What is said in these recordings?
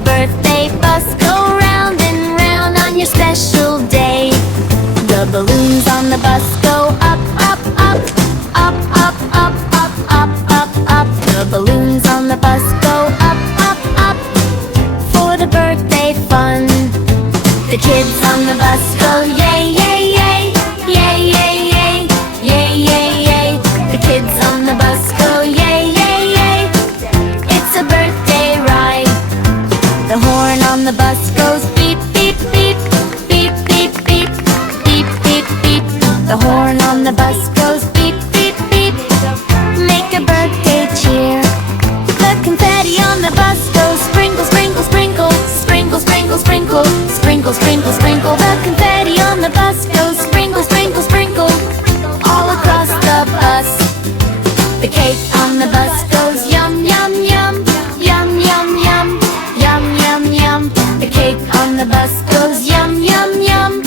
birthday bus go round and round on your special day. The balloons on the bus go up, up, up, up, up, up, up, up, up, up. The balloons on the bus go up, up, up for the birthday fun. The kids on the bus go yay, yay, yay, yay, yay, yay, yay, yay, yay. The kids on the bus go yay, yay, yay. It's a birthday ride. The horn on the bus goes beep, beep, beep, beep, beep, beep, beep, beep, beep. The horn on the bus goes beep, beep, beep. Make a birthday cheer. The confetti on the bus goes sprinkle, sprinkle, sprinkle, sprinkle, sprinkle, sprinkle, sprinkle, sprinkle, sprinkle. The confetti on the bus goes sprinkle, sprinkle, sprinkle, all across the bus. The cake on the bus goes yum, yum, yum, yum, yum, yum, yum, yum, yum. The cake on the bus goes yum, yum, yum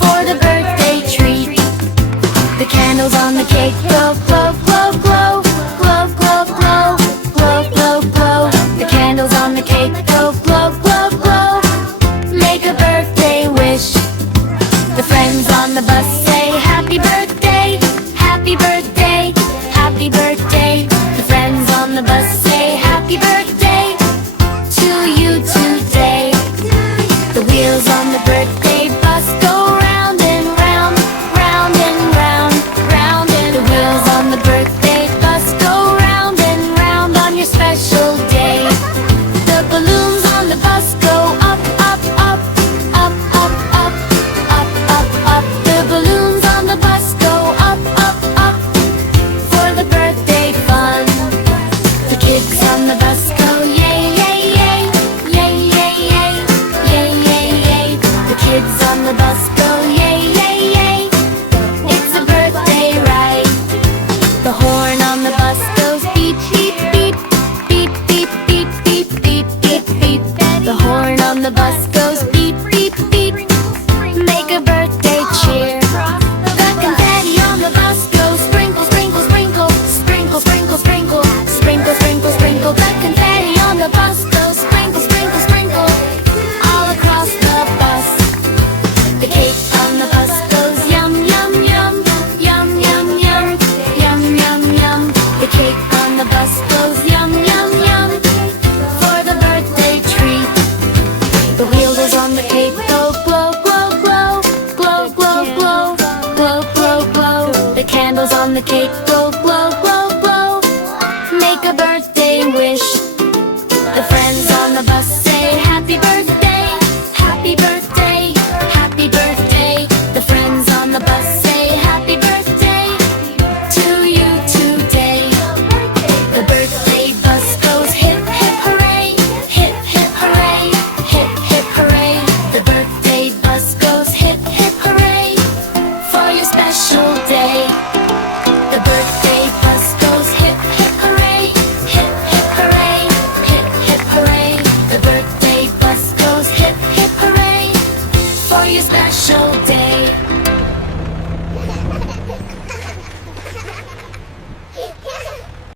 for the birthday treat. The candles on the cake go glow, glow, glow, glow, glow, glow, glow, glow, glow. The candles on the cake go glow, glow, glow. Make a birthday wish. The friends on the bus say happy birthday, happy birthday, happy birthday. The friends on the bus say happy birthday to you today. The wheels on the birthday bus go round and round, round and round, round. And the wheels on the birthday bus go round and round on your special day. The balloons on the bus go up, up, up, up, up, up, up, up, up. The balloons on the bus go up, up, up for the birthday fun. The kids on the bus go yay, yay, yay, yay, yay, yay, yay, yay, yay. The kids on the bus go yay, yay, yay. It's a birthday ride. The horn on the bus goes beep, beep, beep, beep, beep, beep, beep, beep, beep, beep. The horn on the bus goes beep, beep, beep. Make a birthday cheer. The confetti on the bus goes sprinkle, sprinkle, sprinkle, sprinkle, sprinkle, sprinkle, sprinkle, sprinkle, sprinkle. The confetti on the bus goes sprinkle, sprinkle, sprinkle, all across the bus. The cake on the bus goes yum, yum, yum, yum, yum, yum, yum, yum, yum. The cake on the bus goes yum, yum, yum for the birthday treat. The wheels on the cake go glow, glow, glow, glow, glow, glow, glow, glow, glow. The candles on the cake